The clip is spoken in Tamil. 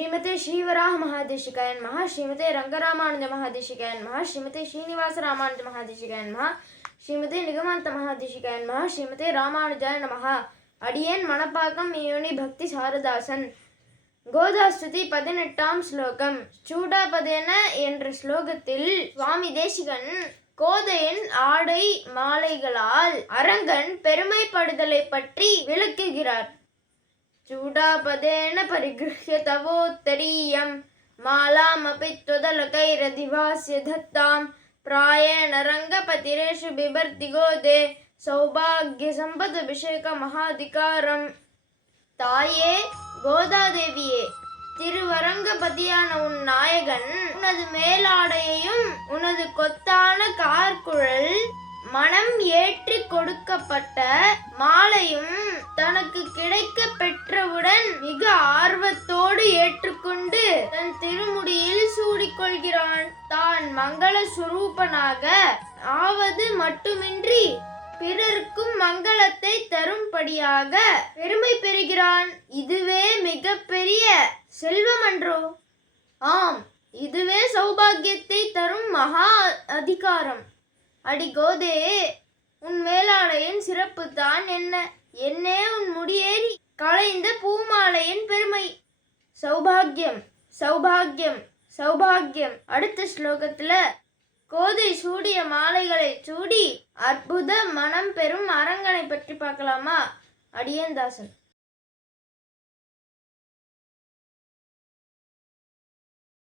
ஸ்ரீமதே ஸ்ரீவராக மகாதேசிகாய நமஹ. ஸ்ரீமதே ரங்கராமானுஜ மகாதேசிகாய நமஹ. ஸ்ரீமதே ஸ்ரீனிவாச ராமானுஜ மகாதேசிகாய நமஹ. ஸ்ரீமதே நிகமாந்த மகாதேசிகாய நமஹ. ஸ்ரீமதே ராமானுஜாய நமஹ. அடியேன் மணப்பாக்கம் யோனி பக்தி சாரதாசன். கோதாஸ்துதி 18ஆம் ஸ்லோகம். சூடாபதேன என்ற ஸ்லோகத்தில் சுவாமி தேசிகன் கோதையின் ஆடை மாலைகளால் அரங்கன் பெருமைப்படுதலை பற்றி விளக்குகிறார். चूडापदेन परिगृह्य तवोत्तरीयं मालामपि त्वदलकैरधिवास्य धत्तां प्रायेण रङ्गपतिरेषु बिभर्ति गोदे सौभाग्यसम्पदभिषेकमहाधिकारं. தாயே கோதாதேவியே, திருவரங்கபதியான உன் நாயகன் உனது மேலாடையையும் உனது கொத்தான கார்குழல் மனம் ஏற்றி கொடுக்கப்பட்ட மாலையும் தனக்கு கிடைக்க பெற்றவுடன் மிக ஆர்வத்தோடு ஏற்றுக்கொண்டு தன் திருமுடியில் சூடிக்கொள்கிறான். தான் மங்கள சுரூபனாக ஆவது மட்டுமின்றி பிறருக்கும் மங்களத்தை தரும்படியாக பெருமை பெறுகிறான். இதுவே மிக பெரிய செல்வமன்றோ? ஆம், இதுவே சௌபாகியத்தை தரும் மகா அதிகாரம். அடி கோதே, உன் மேலாடையின் சிறப்பு தான் என்ன? என்னே உன் முடியேறி களைந்த பூமாலையின் பெருமை. சௌபாகியம், சௌபாகியம், சௌபாகியம். அடுத்த ஸ்லோகத்துல கோதை சூடிய மாலைகளை சூடி அற்புத மனம் பெறும் அரங்கனை பற்றி பார்க்கலாமா? அடியேன் தாசன்.